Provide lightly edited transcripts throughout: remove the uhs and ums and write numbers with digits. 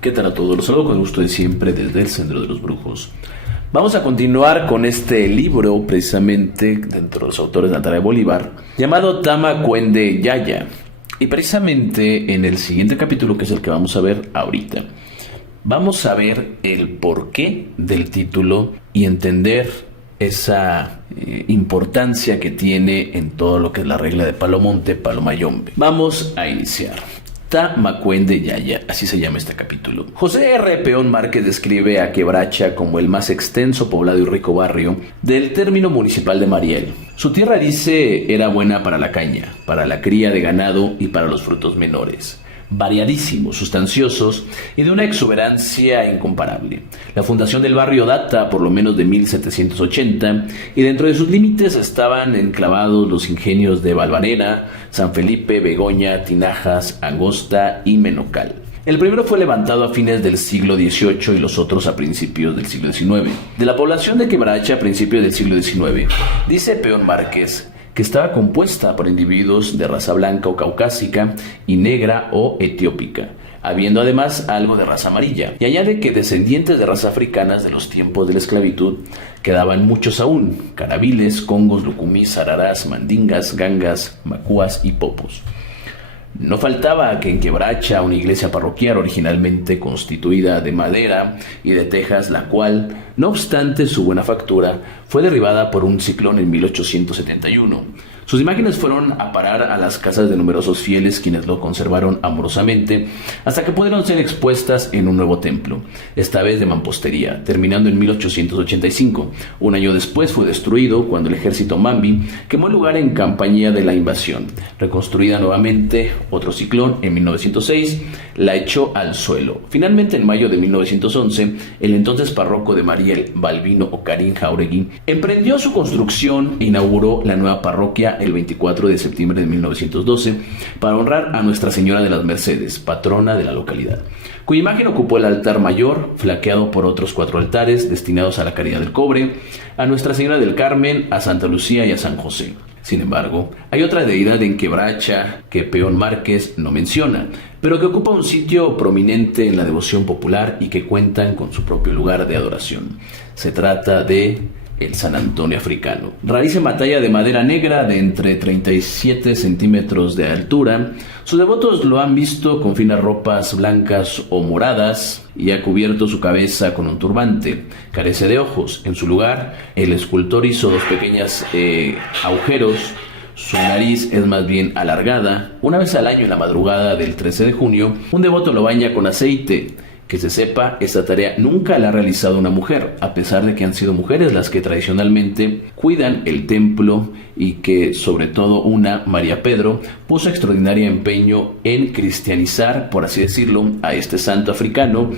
¿Qué tal a todos? Los saludo con gusto de siempre desde el Sendero de los Brujos. Vamos a continuar con este libro, precisamente dentro de los autores de Natalia Bolívar, llamado Tamacuende Yaya. Y precisamente en el siguiente capítulo, que es el que vamos a ver ahorita, vamos a ver el porqué del título y entender esa importancia que tiene en todo lo que es la regla de Palomonte, Palomayombe. Vamos a iniciar. Tamacuende Yaya, así se llama este capítulo. José R. Peón Márquez describe a Quebracha como el más extenso, poblado y rico barrio del término municipal de Mariel. Su tierra, dice, era buena para la caña, para la cría de ganado y para los frutos menores. Variadísimos, sustanciosos y de una exuberancia incomparable. La fundación del barrio data por lo menos de 1780 y dentro de sus límites estaban enclavados los ingenios de Valvanera, San Felipe, Begoña, Tinajas, Angosta y Menocal. El primero fue levantado a fines del siglo XVIII y los otros a principios del siglo XIX. De la población de Quebracha a principios del siglo XIX, dice Peón Márquez que estaba compuesta por individuos de raza blanca o caucásica y negra o etiópica, habiendo además algo de raza amarilla, y añade que descendientes de razas africanas de los tiempos de la esclavitud quedaban muchos aún: carabiles, congos, lucumís, ararás, mandingas, gangas, macuas y popos. No faltaba que en Quebracha una iglesia parroquial originalmente constituida de madera y de tejas, la cual, no obstante su buena factura, fue derribada por un ciclón en 1871. Sus imágenes fueron a parar a las casas de numerosos fieles, quienes lo conservaron amorosamente hasta que pudieron ser expuestas en un nuevo templo, esta vez de mampostería, terminando en 1885. Un año después fue destruido cuando el ejército Mambi quemó el lugar en campaña de la invasión. Reconstruida nuevamente, otro ciclón en 1906 la echó al suelo. Finalmente, en mayo de 1911, el entonces párroco de Mariel, Balbino Ocarín Jauregui, emprendió su construcción e inauguró la nueva parroquia el 24 de septiembre de 1912 para honrar a Nuestra Señora de las Mercedes, patrona de la localidad, cuya imagen ocupó el altar mayor, flanqueado por otros 4 altares destinados a la Caridad del Cobre, a Nuestra Señora del Carmen, a Santa Lucía y a San José. Sin embargo, hay otra deidad en Quebracha que Peón Márquez no menciona, pero que ocupa un sitio prominente en la devoción popular y que cuentan con su propio lugar de adoración. Se trata de el San Antonio africano. Rarísima talla de madera negra de entre 37 centímetros de altura. Sus devotos lo han visto con finas ropas blancas o moradas y ha cubierto su cabeza con un turbante. Carece de ojos. En su lugar, el escultor hizo 2 pequeños agujeros. Su nariz es más bien alargada. Una vez al año, en la madrugada del 13 de junio, un devoto lo baña con aceite. Que se sepa, esta tarea nunca la ha realizado una mujer, a pesar de que han sido mujeres las que tradicionalmente cuidan el templo y que, sobre todo una, María Pedro, puso extraordinario empeño en cristianizar, por así decirlo, a este santo africano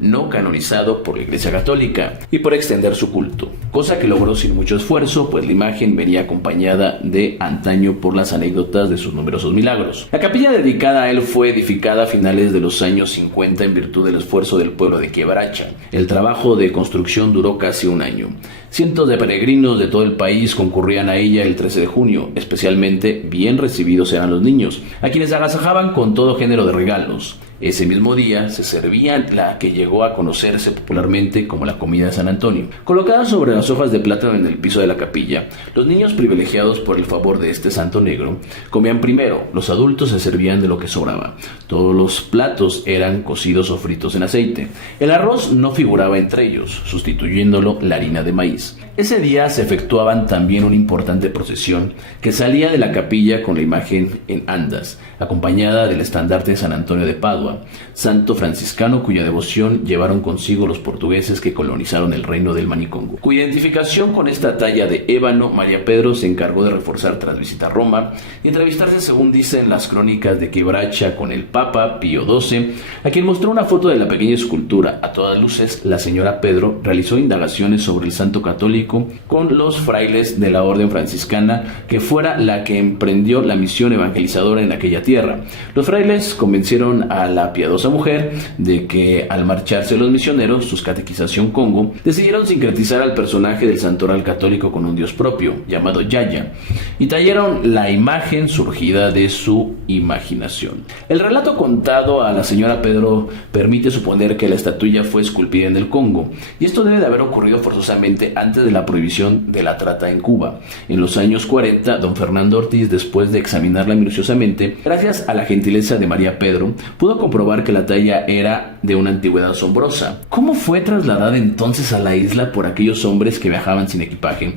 no canonizado por la Iglesia Católica y por extender su culto, cosa que logró sin mucho esfuerzo, pues la imagen venía acompañada de antaño por las anécdotas de sus numerosos milagros. La capilla dedicada a él fue edificada a finales de los años 50 en virtud del esfuerzo del pueblo de Quebracha. El trabajo de construcción duró casi un año. Cientos de peregrinos de todo el país concurrían a ella el 13 de junio, especialmente bien recibidos eran los niños, a quienes agasajaban con todo género de regalos. Ese mismo día se servía la que llegó a conocerse popularmente como la comida de San Antonio. Colocada sobre las hojas de plátano en el piso de la capilla, los niños, privilegiados por el favor de este santo negro, comían primero. Los adultos se servían de lo que sobraba. Todos los platos eran cocidos o fritos en aceite. El arroz no figuraba entre ellos, sustituyéndolo la harina de maíz. Ese día se efectuaban también una importante procesión que salía de la capilla con la imagen en andas, acompañada del estandarte de San Antonio de Padua, santo franciscano cuya devoción llevaron consigo los portugueses que colonizaron el reino del Manicongo. Cuya identificación con esta talla de ébano, María Pedro se encargó de reforzar tras visitar Roma y entrevistarse, según dicen las crónicas de Quebracha, con el Papa Pío XII, a quien mostró una foto de la pequeña escultura. A todas luces, la señora Pedro realizó indagaciones sobre el santo católico con los frailes de la orden franciscana, que fuera la que emprendió la misión evangelizadora en aquella tierra. Los frailes convencieron a la piadosa mujer de que al marcharse los misioneros, sus catequización Congo, decidieron sincretizar al personaje del santoral católico con un dios propio, llamado Yaya, y tallaron la imagen surgida de su imaginación. El relato contado a la señora Pedro permite suponer que la estatuilla fue esculpida en el Congo, y esto debe de haber ocurrido forzosamente antes de la prohibición de la trata en Cuba. En los años 40, don Fernando Ortiz, después de examinarla minuciosamente, gracias a la gentileza de María Pedro, pudo comprobar que la talla era de una antigüedad asombrosa. ¿Cómo fue trasladada entonces a la isla por aquellos hombres que viajaban sin equipaje?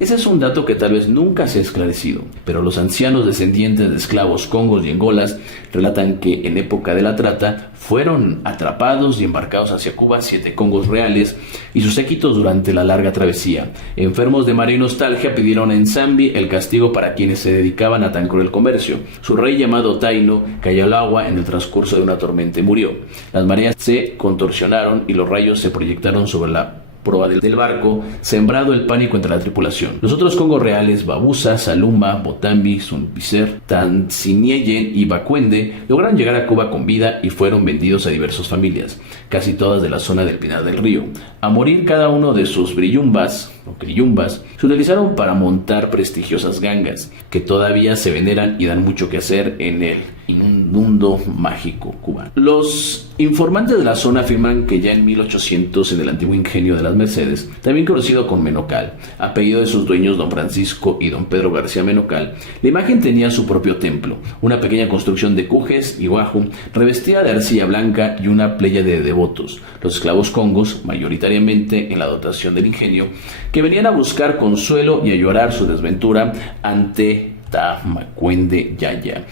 Ese es un dato que tal vez nunca se ha esclarecido, pero los ancianos descendientes de esclavos congos y angolas relatan que en época de la trata fueron atrapados y embarcados hacia Cuba 7 congos reales y sus séquitos durante la larga travesía. Enfermos de mareo y nostalgia pidieron en Zambi el castigo para quienes se dedicaban a tan cruel comercio. Su rey, llamado Taino, cayó al agua en el transcurso de una tormenta y murió. Las mareas se contorsionaron y los rayos se proyectaron sobre la proa del barco, sembrado el pánico entre la tripulación. Los otros congos reales, Babusa, Salumba, Botambi, Zumpicer, Tanzinieye y Bacuende, lograron llegar a Cuba con vida y fueron vendidos a diversas familias, casi todas de la zona del Pinar del Río. A morir cada uno de sus briyumbas o criyumbas, se utilizaron para montar prestigiosas gangas, que todavía se veneran y dan mucho que hacer en el mundo mágico cubano. Los informantes de la zona afirman que ya en 1800, en el antiguo ingenio de las Mercedes, también conocido como Menocal, apellido de sus dueños don Francisco y don Pedro García Menocal, la imagen tenía su propio templo, una pequeña construcción de cujes y guajo, revestida de arcilla blanca y una playa de devotos, los esclavos congos, mayoritariamente en la dotación del ingenio, que venían a buscar consuelo y a llorar su desventura ante Tamacuende Yaya.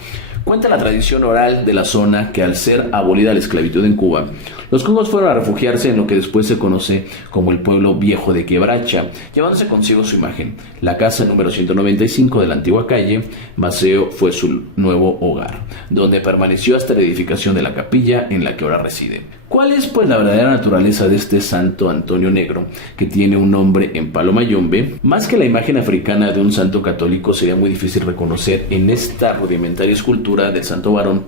Cuenta la tradición oral de la zona que al ser abolida la esclavitud en Cuba, los congos fueron a refugiarse en lo que después se conoce como el pueblo viejo de Quebracha, llevándose consigo su imagen. La casa número 195 de la antigua calle Maceo fue su nuevo hogar, donde permaneció hasta la edificación de la capilla en la que ahora reside. ¿Cuál es pues la verdadera naturaleza de este santo Antonio Negro, que tiene un nombre en palo mayombe? Más que la imagen africana de un santo católico, sería muy difícil reconocer en esta rudimentaria escultura del santo varón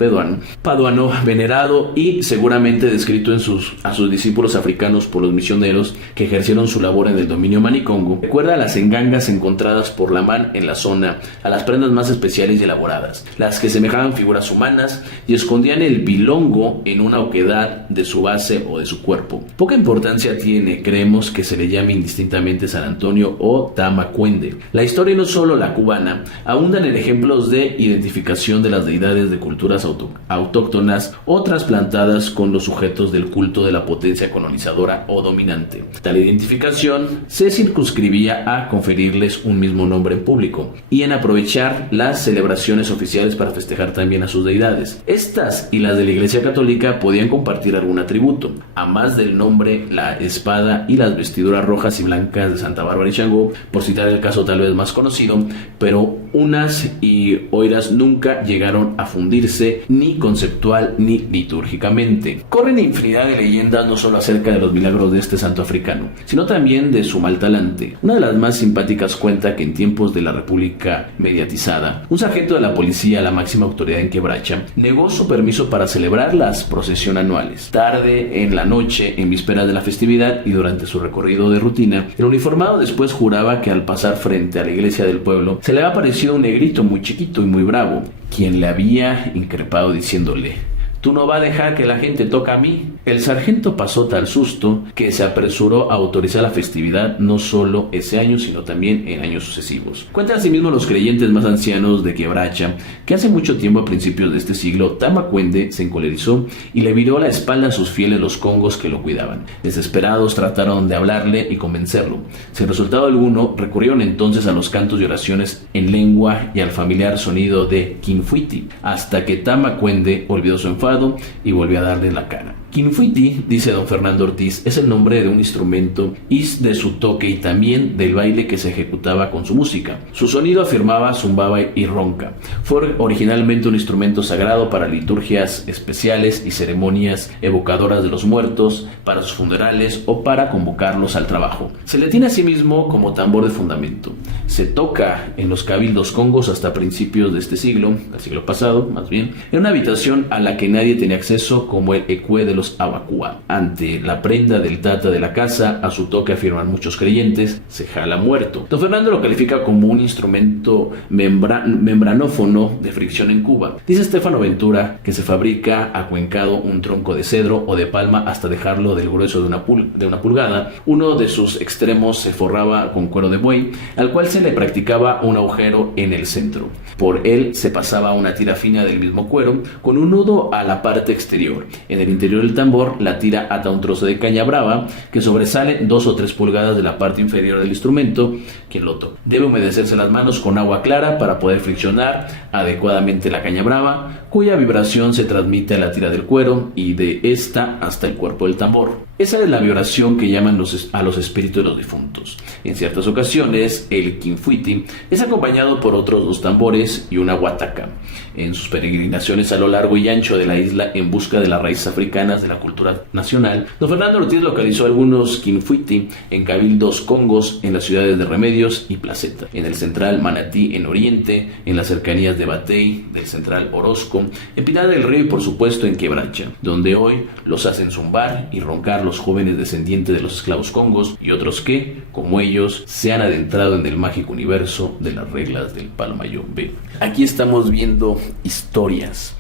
paduano, venerado y seguramente descrito a sus discípulos africanos por los misioneros que ejercieron su labor en el dominio manicongo. Recuerda a las engangas encontradas por Lamán en la zona, a las prendas más especiales y elaboradas, las que semejaban figuras humanas y escondían el bilongo en una oquedad de su base o de su cuerpo. Poca importancia tiene, creemos, que se le llame indistintamente San Antonio o Tamacuende. La historia, y no solo la cubana, abundan en ejemplos de identificación de las deidades de culturas autóctonas o trasplantadas con los sujetos del culto de la potencia colonizadora o dominante. Tal identificación se circunscribía a conferirles un mismo nombre en público y en aprovechar las celebraciones oficiales para festejar también a sus deidades. Estas y las de la Iglesia Católica podían compartir algún atributo, a más del nombre, la espada y las vestiduras rojas y blancas de Santa Bárbara y Changó, por citar el caso tal vez más conocido, pero unas y oiras nunca llegaron a fundirse ni conceptual ni litúrgicamente. Corren infinidad de leyendas no solo acerca de los milagros de este santo africano, sino también de su mal talante. Una de las más simpáticas cuenta que en tiempos de la República mediatizada, un sargento de la policía, la máxima autoridad en Quebracha, negó su permiso para celebrar las procesiones anuales. Tarde en la noche, en vísperas de la festividad y durante su recorrido de rutina, el uniformado después juraba que al pasar frente a la iglesia del pueblo se le había aparecido un negrito muy chiquito y muy bravo, quien le había increpado diciéndole: «¿Tú no vas a dejar que la gente toque a mí?». El sargento pasó tal susto que se apresuró a autorizar la festividad no solo ese año, sino también en años sucesivos. Cuentan asimismo los creyentes más ancianos de Quebracha que hace mucho tiempo, a principios de este siglo, Tamacuende se encolerizó y le viró la espalda a sus fieles los congos que lo cuidaban. Desesperados trataron de hablarle y convencerlo. Sin resultado alguno, recurrieron entonces a los cantos y oraciones en lengua y al familiar sonido de Quinfuiti, hasta que Tamacuende olvidó su enfado y volvió a darle la cara. Quinfuiti, dice don Fernando Ortiz, es el nombre de un instrumento y de su toque y también del baile que se ejecutaba con su música. Su sonido afirmaba, zumbaba y ronca. Fue originalmente un instrumento sagrado para liturgias especiales y ceremonias evocadoras de los muertos, para sus funerales o para convocarlos al trabajo. Se le tiene asimismo como tambor de fundamento. Se toca en los cabildos congos hasta principios de este siglo, el siglo pasado más bien, en una habitación a la que nadie tenía acceso, como el ecue de los Abacua. Ante la prenda del tata de la casa, a su toque afirman muchos creyentes, se jala muerto. Don Fernando lo califica como un instrumento membranófono de fricción en Cuba. Dice Estefano Ventura que se fabrica acuencado un tronco de cedro o de palma hasta dejarlo del grueso de una pulgada. Uno de sus extremos se forraba con cuero de buey, al cual se le practicaba un agujero en el centro. Por él se pasaba una tira fina del mismo cuero con un nudo a la parte exterior. En el interior del tambor, la tira ata un trozo de caña brava que sobresale 2 o 3 pulgadas de la parte inferior del instrumento. Quien lo toca debe humedecerse las manos con agua clara para poder friccionar adecuadamente la caña brava, cuya vibración se transmite a la tira del cuero y de esta hasta el cuerpo del tambor. Esa es la vibración que llaman a los espíritus de los difuntos. En ciertas ocasiones, el quinfuiti es acompañado por otros 2 tambores y una guataca. En sus peregrinaciones a lo largo y ancho de la isla en busca de las raíces africanas de la cultura nacional, don Fernando Ortiz localizó algunos quinfuiti en cabildos congos en las ciudades de Remedios y Placeta, en el central Manatí en Oriente, en las cercanías de Batey, del central Orozco, en Pinar del Río y por supuesto en Quebracha, donde hoy los hacen zumbar y roncar los jóvenes descendientes de los esclavos congos y otros que, como ellos, se han adentrado en el mágico universo de las reglas del Palo Mayombe. Aquí estamos viendo historias,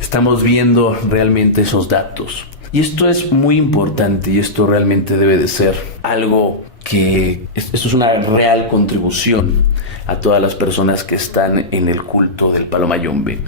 estamos viendo realmente esos datos. Y esto es muy importante y esto realmente debe de ser algo que esto es una real contribución a todas las personas que están en el culto del Palo Mayombe.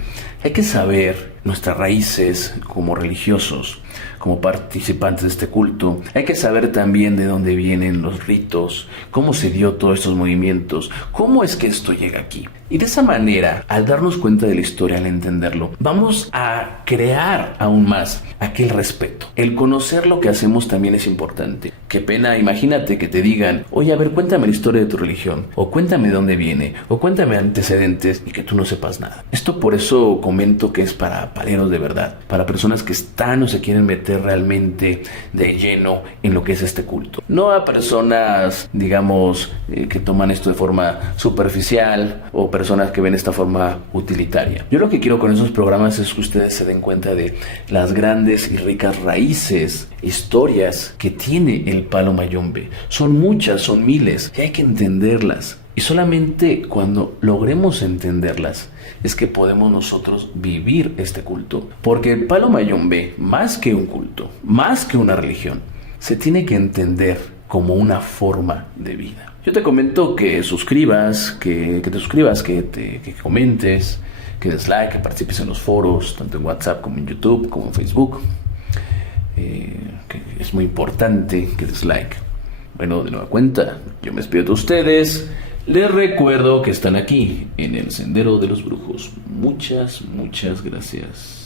Hay que saber nuestras raíces como religiosos, como participantes de este culto. Hay que saber también de dónde vienen los ritos, cómo se dio todos estos movimientos, cómo es que esto llega aquí. Y de esa manera, al darnos cuenta de la historia, al entenderlo, vamos a crear aún más aquel respeto. El conocer lo que hacemos también es importante. Qué pena, imagínate que te digan, oye, a ver, cuéntame la historia de tu religión, o cuéntame de dónde viene, o cuéntame antecedentes, y que tú no sepas nada. Esto por eso comento que es para paleros de verdad, para personas que están o se quieren meter realmente de lleno en lo que es este culto. No a personas, digamos, que toman esto de forma superficial o personas que ven esta forma utilitaria. Yo lo que quiero con esos programas es que ustedes se den cuenta de las grandes y ricas raíces, historias que tiene el Palo Mayombe. Son muchas, son miles, y hay que entenderlas. Y solamente cuando logremos entenderlas es que podemos nosotros vivir este culto. Porque el Palo Mayombe, más que un culto, más que una religión, se tiene que entender como una forma de vida. Yo te comento que suscribas, que comentes, que des like, que participes en los foros, tanto en WhatsApp como en YouTube, como en Facebook. Que es muy importante que des like. Bueno, de nueva cuenta, yo me despido de ustedes. Les recuerdo que están aquí en el Sendero de los Brujos. Muchas gracias.